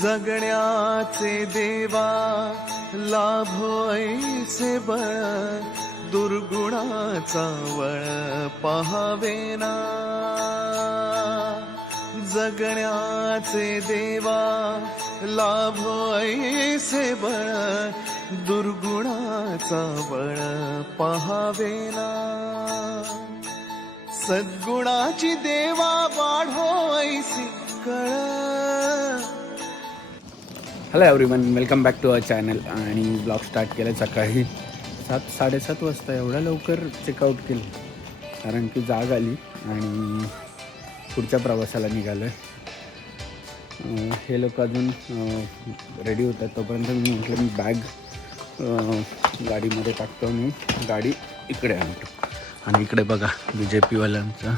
जगण्याचे देवा लाभो ऐसे बळ, दुर्गुणाचा वळ पहावेना. जगण्याचे देवा लाभो ऐसे बळ, दुर्गुणाचा बळ पहावेना. सद्गुणाची देवा वाढो ऐसी कळ. Hello everyone, welcome back to our channel. आणि ब्लॉग स्टार्ट केलं सकाळी 7-7:30 वाजता. एवढ्या लवकर चेकआउट केलं कारण की जाग आली आणि पुढच्या प्रवासाला निघालो आहे. हे लोक अजून रेडी होतात, तोपर्यंत मी म्हटलं मी बॅग गाडीमध्ये टाकतो आणि गाडी इकडे आणतो. आणि इकडे बघा BJP वाल्यांचा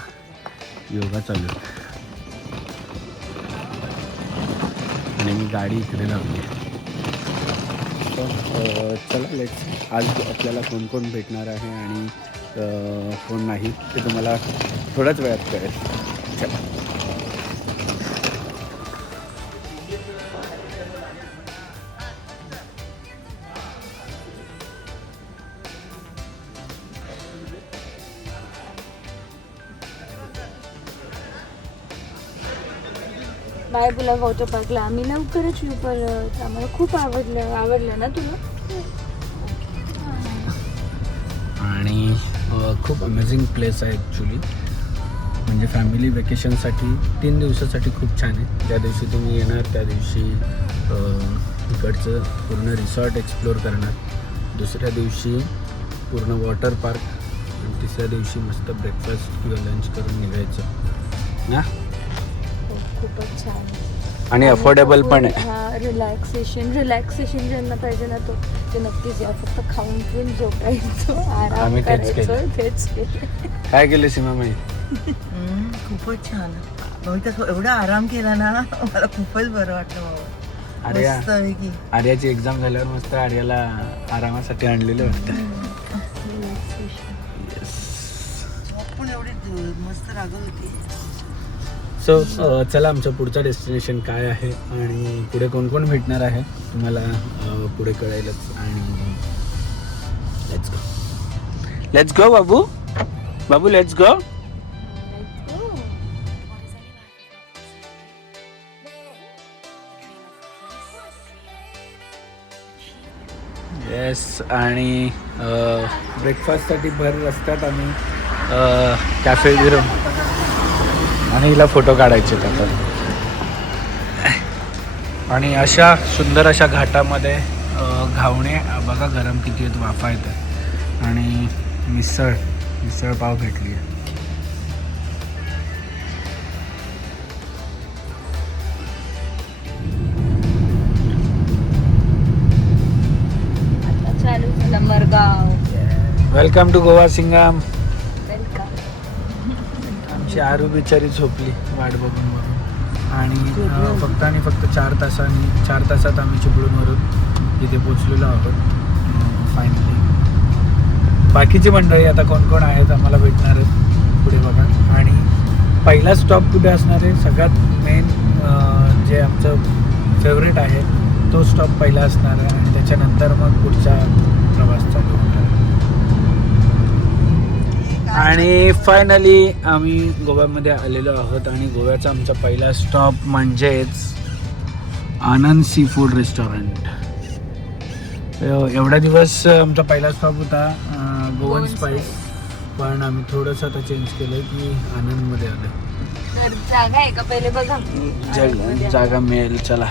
योगा चालू आहे आणि मी गाडी इकडे लावली आहे. चला लेट्स. आज आपल्याला कोण कोण भेटणार आहे आणि कोण नाही ते तुम्हाला थोड्याच वेळात कळेल. चला. बाय बोला वॉटर पार्कला आम्ही लवकरच येऊ परत. आम्हाला खूप आवडलं ना तुला. आणि खूप अमेझिंग प्लेस आहे ॲक्च्युली. म्हणजे फॅमिली वेकेशनसाठी 3 दिवसासाठी खूप छान आहे. ज्या दिवशी तुम्ही येणार त्या दिवशी इकडचं पूर्ण रिसॉर्ट एक्सप्लोअर करणार, दुसऱ्या दिवशी पूर्ण वॉटर पार्क आणि तिसऱ्या दिवशी मस्त ब्रेकफास्ट किंवा लंच करून निघायचं ना. खूपच छान आणि अफोर्डेबल पण आहे. हा, रिलॅक्सेशन ज्यांना पाहिजे ना तो ते नक्कीच या. फक्त खाऊन पिऊन झोपायचं, आराम आम्ही तेच करायचं, तेच केलं. काय केलं सीमाबाई? खूपच छान. बघितलं एवढा आराम केला ना, मला खूपच बरं वाटलं बाबा. आर्या मस्तपैकी. आर्याची एक्झाम झाल्यावर मस्त आर्याला आरामासाठी आणलेलं वाटतं. पण एवढी मस्त लागत होती. सो चला आमचं पुढचं डेस्टिनेशन काय आहे आणि पुढे कोण कोण भेटणार आहे तुम्हाला पुढे कळेलच. आणि let's go Babu let's go. Yes. आणि ब्रेकफास्टसाठी भर रस्त्यात आम्ही कॅफे गिरम आणि हिला फोटो काढायचे आता. आणि अशा सुंदर अशा घाटामध्ये घावणे बघा गरम किती आहेत, वाफा येतात. आणि मिसळ पाव भेटली आहे. आता चालू झालं Margao. Welcome to Goa Singham. Welcome. आमची आरू बिचारी झोपली वाट बघून बघून. आणि फक्त 4 तासात आम्ही चिपळूणवरून इथे पोचलेलो आहोत फायनली. बाकीची मंडळी आता कोण कोण आहेत आम्हाला भेटणार आहेत पुढे बघा. आणि पहिला स्टॉप कुठे असणार आहे, सगळ्यात मेन जे आमचं फेवरेट आहे तो स्टॉप पहिला असणार आहे आणि त्याच्यानंतर मग पुढचा प्रवास चालू होणार आहे. आणि फायनली आम्ही गोव्यामध्ये आलेलो आहोत आणि गोव्याचा आमचा पहिला स्टॉप म्हणजेच आनंद सी फूड रेस्टॉरंट. एवढा दिवस आमचा पहिला स्टॉप होता गोवन स्पाइस, पण आम्ही थोडंसं आता चेंज केलं की आनंदमध्ये आलं. तर जागा आहे का पहिले बघा. जागा मिळेल. चला.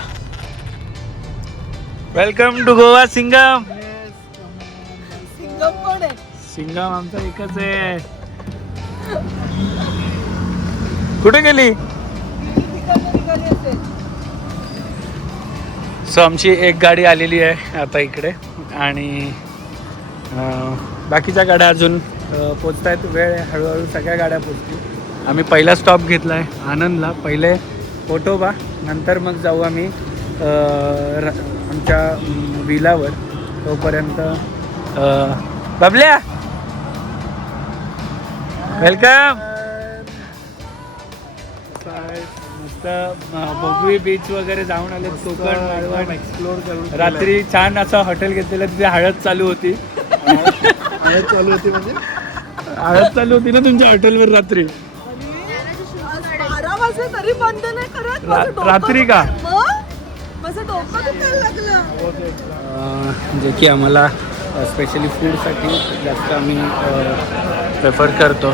Welcome to Goa Singham. सिंगम आमचा एकच आहे. कुठे गेली? सो आमची एक गाडी आलेली आहे आता इकडे आणि बाकीच्या गाड्या अजून पोचत आहेत. वेळ आहे, हळूहळू सगळ्या गाड्या पोचतील. आम्ही पहिला स्टॉप घेतला आहे आनंदला. पहिले कोटोबा, नंतर मग जाऊ आम्ही आमच्या विलावर. तोपर्यंत बबल्या वेलकम. तर भोगवी बीच वगैरे जाऊन आले, कोकण मालवण एक्सप्लोर करून. रात्री छान असं हॉटेल घेतलेलं, तिथे हळद चालू होती. हळद चालू होती म्हणजे हळद चालू होती ना तुमच्या हॉटेलवर रात्री? 12 वाजले तरी बंद नाही करत. माझं डोकं रात्री का? माझं डोकं दुखायला लागलं. जे की आम्हाला स्पेशली फूडसाठी जास्त आम्ही प्रेफर करतो.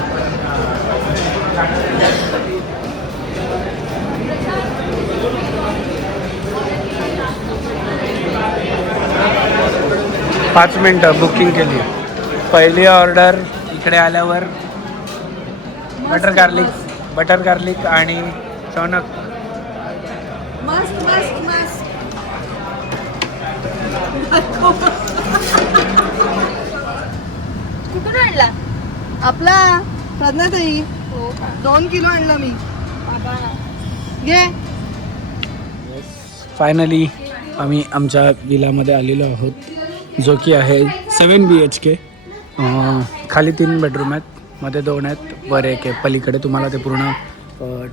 5 मिनटं बुकिंग केली. पहिली ऑर्डर इकडे आल्यावर बटर गार्लिक आणि शौनक. मस्त मस्त मस्त. कुठून आणला? आपला प्रज्ञाताई हो का? 2 किलो आणला मी. बाबा घे. फायनली आम्ही आमच्या विलामध्ये आलेलो आहोत, जो की आहे 7 BHK. खाली 3 बेडरूम आहेत, मध्ये 2 आहेत, वर 1 आहे. पलीकडे तुम्हाला ते पूर्ण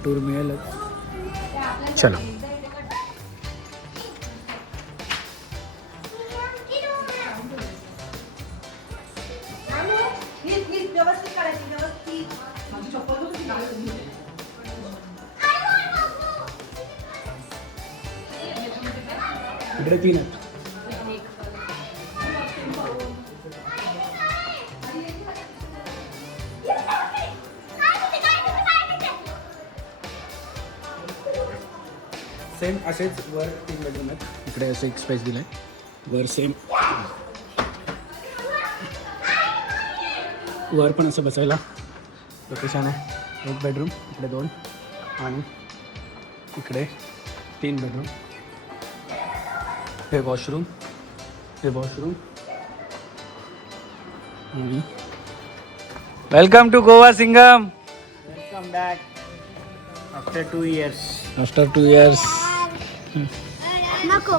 टूर मिळेलच. चलो. व्यवस्थित काढायची, व्यवस्थित. माझी चप्पल कुठे आहे? इकडे 3 आहेत. सेम असेच वर 3 बेडरूम आहेत. इकडे असं एक स्पेस दिलाय, वर सेम. वर पण असं बसायला लोकेशन आहे. 1 बेडरूम, इकडे 2 आणि इकडे 3 बेडरूम. हे वॉशरूम आणि welcome to Goa Singham. Welcome back after 2 years. After 2 years. नको.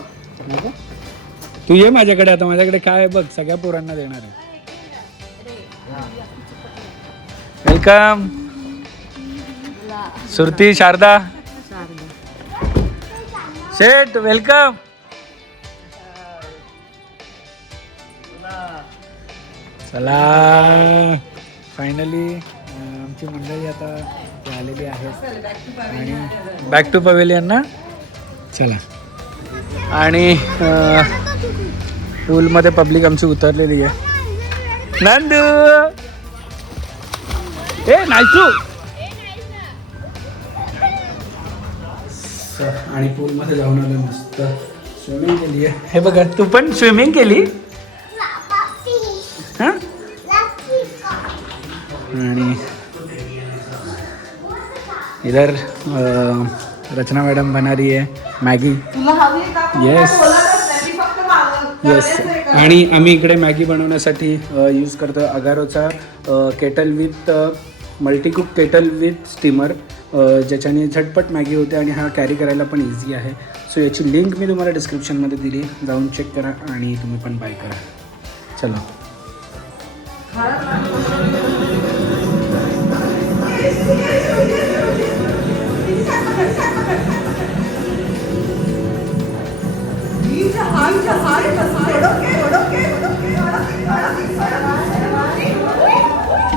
तू ये माझ्याकडे. आता माझ्याकडे काय आहे बघ, सगळ्या पोरांना देणार आहे. वेलकम सुरती, शारदा, शेठ. वेलकम. चला फायनली आमची मंडळी आता आलेली आहे आणि बॅक टू पवेलियन ना. चला. आणि पूलमध्ये पब्लिक आमची उतरलेली आहे. नंदू ए नाचू. आणि पूलमध्ये जाऊन आलो, मस्त स्विमिंग केली आहे. हे बघा, तू पण स्विमिंग केली हां? आणि इधर रचना मैडम बना रही है मॅगी. Yes yes. आणि आम्ही इकडे मॅगी बनवण्यासाठी यूज करतो अगारोचा kettle with multicook kettle with steamer, ज्याच्याने झटपट मॅगी होते आणि हा कॅरी करायला पण इझी आहे. सो याची लिंक मी तुम्हाला डिस्क्रिप्शनमध्ये दिली, जाऊन चेक करा आणि तुम्ही पण बाय करा. चला.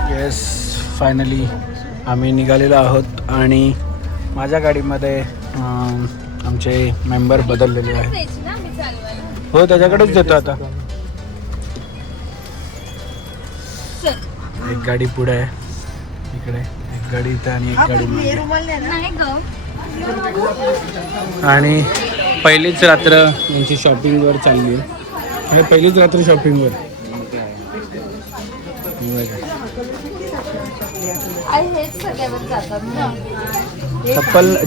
येस, फायनली आम्ही निघालेलो आहोत आणि माझ्या गाडीमध्ये आमचे मेंबर बदललेले आहेत. हो, त्याच्याकडेच देतो आता. एक गाडी पुढे आहे, इकडे एक गाडी इथं आणि एक गाडी मागे. नाही ग. आणि पहिलीच रात्र यांची शॉपिंगवर चालली आहे. म्हणजे पहिलीच रात्र शॉपिंगवर. आई हेच सगळ्यावर जातात ना.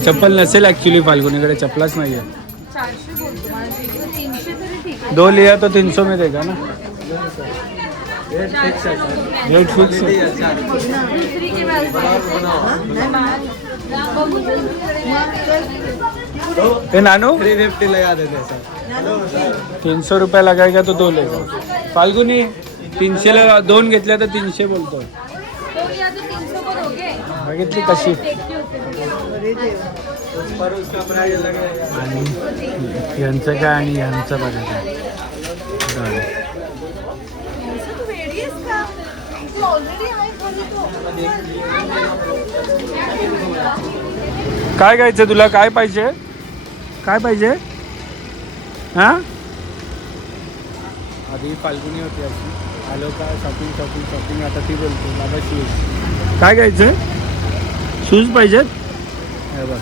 चप्पल नसेल ॲक्च्युली फाल्गुनीकडे, चप्पलाच नाही आहे. 400 बोलतो मला, 300 तरी ठीक आहे. 2 लिया तो 300 में देगा ना. रेट फिक्स है. दुसरी के पास बघू. ए नानू, 350 लगा देते सर. 300 रुपये लगाएगा तो 2 लेगा. फाल्गुनी 300 ला 2 घेतल्या तर 300 बोलतो. तो या तो 300 को दोगे. बघितली कशी. टेकते होते. आणि यांचं काय आणि यांचं बघा काय. काय घ्यायचं तुला? काय पाहिजे? काय पाहिजे? हा आधी फाल्गुनी होती अशी, आलो का शॉपिंग शॉपिंग शॉपिंग, आता ती बोलते बाबा शूज. काय घ्यायचं? शूज पाहिजेत? हे बघ,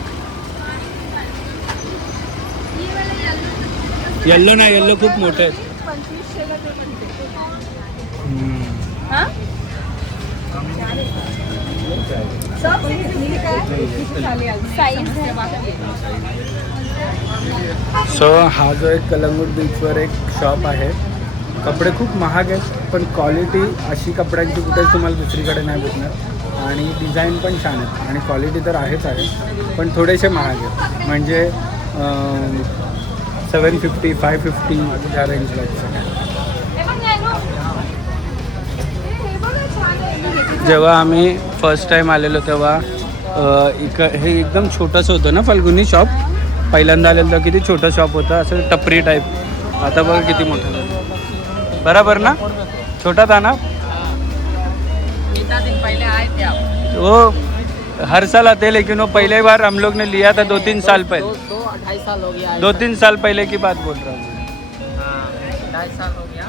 येल्लो नाही, येल्लो खूप मोठे आहेत. सो हा जो एक कलंगूट बीचवर एक शॉप आहे. कपडे खूप महाग आहेत, पण क्वालिटी अशी कपड्यांची कुठेच तुम्हाला दुसरीकडे नाही भेटणार. आणि डिझाईन पण छान आहेत आणि क्वालिटी तर आहेच आहे, पण थोडेसे महाग आहेत. म्हणजे 750 550 ह्या रेंजला आहेत. जेव्हा आम्ही फर्स्ट टाईम आलेलो तेव्हा हे एकदम छोटंसं होतं ना फाल्गुनी शॉप. पहिल्यांदा आलेलं तर किती छोटं शॉप होतं, असं टपरी टाईप. आता बघा किती मोठं झालं. बराबर ना? छोटा था ना? पहले आए थे आप? वो हर साल आते हैं, लेकिन वो पहले बार हम लोग ने लिया था 2-3 साल पहले. 2-2.5 साल हो गया। 2-3 साल पहले की बात बोल रहा हूँ. हाँ, 2.5 साल हो गया।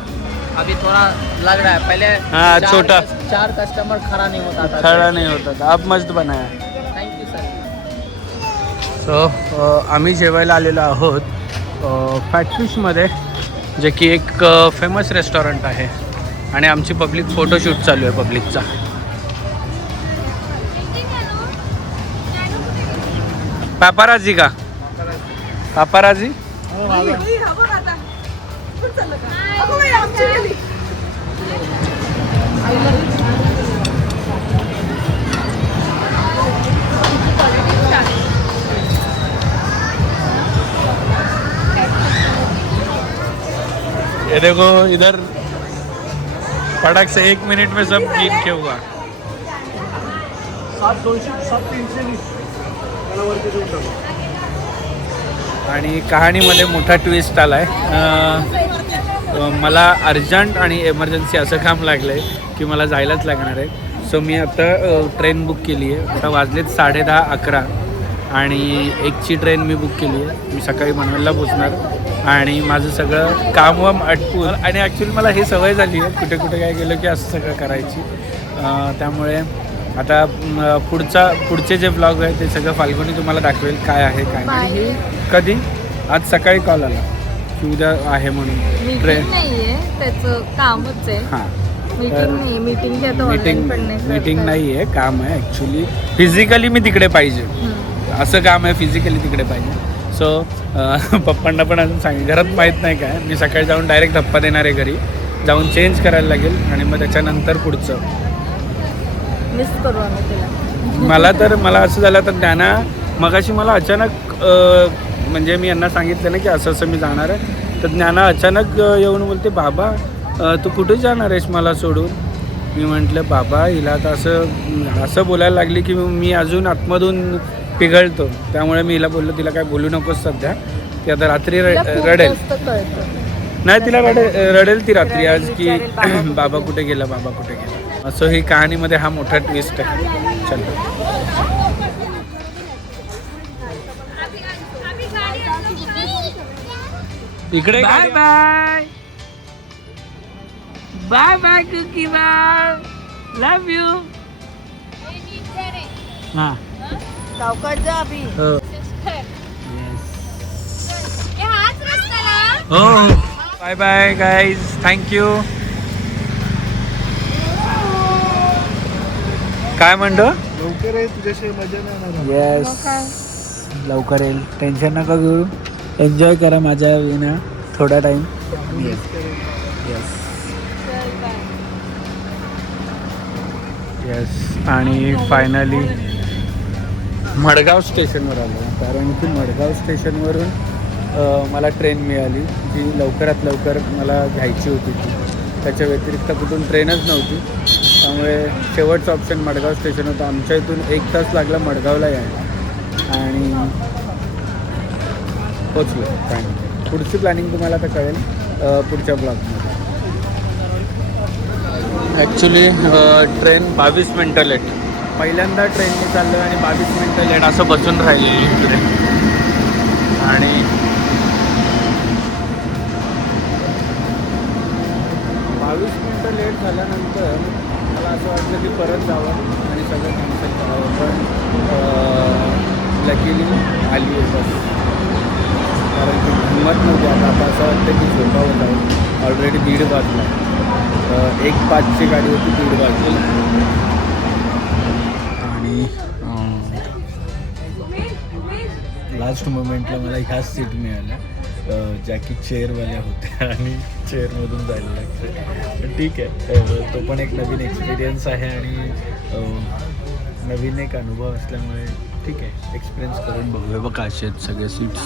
अभी थोड़ा लग रहा है, पहले हाँ, छोटा 4 कस्टमर खड़ा नहीं होता था। खड़ा नहीं होता था. अब मस्त बनाया. Thank you sir. सो आम्ही जेवायला आलेलो आहोत फॅटफिशमध्ये, जे की एक फेमस रेस्टॉरंट आहे. आणि आमची पब्लिक फोटोशूट चालू आहे पब्लिकचा. पापाराजी का? पापाराजी? ये देखो इधर फटाक से 1 मिनट में सब गिन के हुआ. 7-300 आणि कहाणीमध्ये मोठा ट्विस्ट आला आहे. मला अर्जंट आणि एमर्जन्सी असं काम लागलं आहे की मला जायलाच लागणार आहे. सो मी आता ट्रेन बुक केली आहे. आता वाजलेत 10:30-11 आणि 1ची ट्रेन मी बुक केली आहे. मी सकाळी मनवलला पोचणार आणि माझं सगळं काम आटपून, आणि ॲक्च्युली मला हे सवय झाली आहे कुठे कुठे काय गेलं की असं सगळं करायची. त्यामुळे आता पुढचे जे ब्लॉग आहे ते सगळं फाल्गुनी तुम्हाला दाखवेल काय आहे काय नाही. कधी? आज सकाळी कॉल आला की उद्या आहे म्हणून ट्रेन. नाहीये, त्याचं कामच आहे. हां, मीटिंग नाही आहे, काम आहे ॲक्च्युली. फिजिकली मी तिकडे पाहिजे, असं काम आहे, फिजिकली तिकडे पाहिजे. सो पप्पांना पण अजून घरात माहीत नाही काय. मी सकाळी जाऊन डायरेक्ट धप्पा देणार आहे घरी जाऊन, चेंज करायला लागेल आणि मग त्याच्यानंतर पुढचं मिस करू आम्ही तिला. मला असं झालं तर ज्ञाना मगाशी मला अचानक म्हणजे मी यांना सांगितलं ना की असं असं मी जाणार आहे, तर ज्ञाना अचानक येऊन बोलते बाबा तू कुठे जाणार आहेस मला सोडून. मी म्हटलं बाबा हिला तर असं बोलायला लागली की मी अजून आतमधून पिघळतो. त्यामुळे मी हिला बोललो तिला काय बोलू नकोस सध्या, ती आता रात्री रडेल. नाही तिला रडेल ती रात्री आज की बाबा कुठे गेला, बाबा कुठे गेला. असं ही कहाणीमध्ये हा मोठा ट्विस्ट आहे. चलो इकडे bye bye bye bye cookie bye, love you. हां सावकाश जा अभी. हो बाय बाय गाईज, थँक्यू. काय म्हणतो? लवकर आहे, तुझ्याशिवाय मजा नाही येणार. येस लवकर येईल, टेन्शन नका घेऊ. एन्जॉय करा माझ्या विना थोडा टाईम. Yes yes. आणि फायनली मडगाव स्टेशनवर आलो, कारण की मडगाव स्टेशनवरून मला ट्रेन मिळाली जी लवकरात लवकर मला घ्यायची होती. त्याच्या व्यतिरिक्त कुठून ट्रेनच नव्हती, त्यामुळे शेवटचं ऑप्शन मडगाव स्टेशन होतं. आमच्या इथून 1 तास लागला मडगावला यायला. आणि पोचलो फायनली. पुढची प्लॅनिंग तुम्हाला आता कळेल पुढच्या ब्लॉगमध्ये. ॲक्च्युली ट्रेन 22 मिनटं लेट. पहिल्यांदा ट्रेनने चाललो आणि 22 मिनटं लेट असं बसून राहिलेली इकडे. आणि 22 मिनटं लेट झाल्यानंतर मला असं वाटलं की परत जावं आणि सगळं कॅन्सल करावं, पण लकीली आली आहे बस. कारण की हिंमत नव्हती आता असं वाटतं की झोपावं जाऊ. ऑलरेडी 1:30 वाजला. 1:05ची गाडी होती, 1:30 वाजली. आणि लास्ट मोमेंटला मला ह्याच सीट मिळाल्या ज्या की चेअरवाल्या होत्या आणि चेअरमधून जायला लागतं. ठीक आहे, तो पण एक नवीन एक्सपिरियन्स आहे आणि नवीन एक अनुभव असल्यामुळे ठीक आहे, एक्सपिरियन्स करून बघूया. बघा असे आहेत सगळे सीट्स.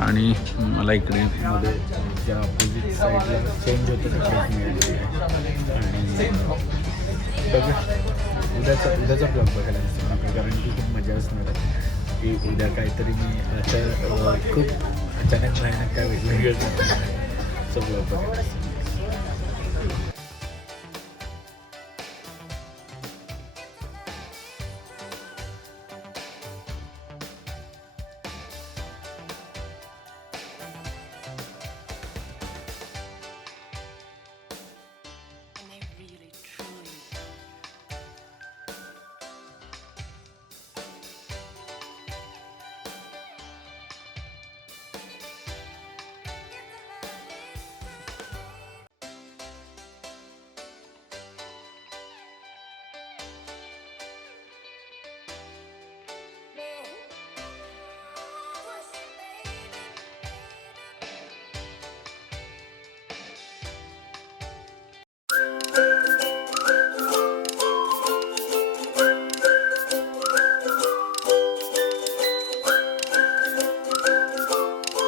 आणि मला इकडे मध्ये ज्या अपोजिट साईडला चेंज होतं त्या सीट मिळाली आहे. आणि बघा उद्याचा ब्लॉग बघायला दिसतो आपल्याला, कारण की खूप मजा असणार आहे की उद्या काहीतरी मी आता खूप अचानक भयानक काय वेगवेगळं ब्लॉग बघायला.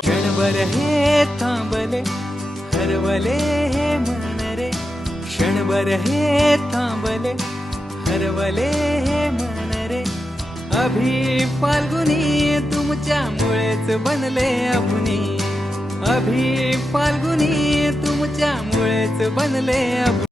क्षणभर हे थांबले हरवले हे मन रे, क्षणभर हे थांबले हरवले हे मन रे. अभि फाल्गुनी तुमच्यामुळेच बनले अभुनी, अभि फाल्गुनी तुमच्यामुळेच बनले अभुनी.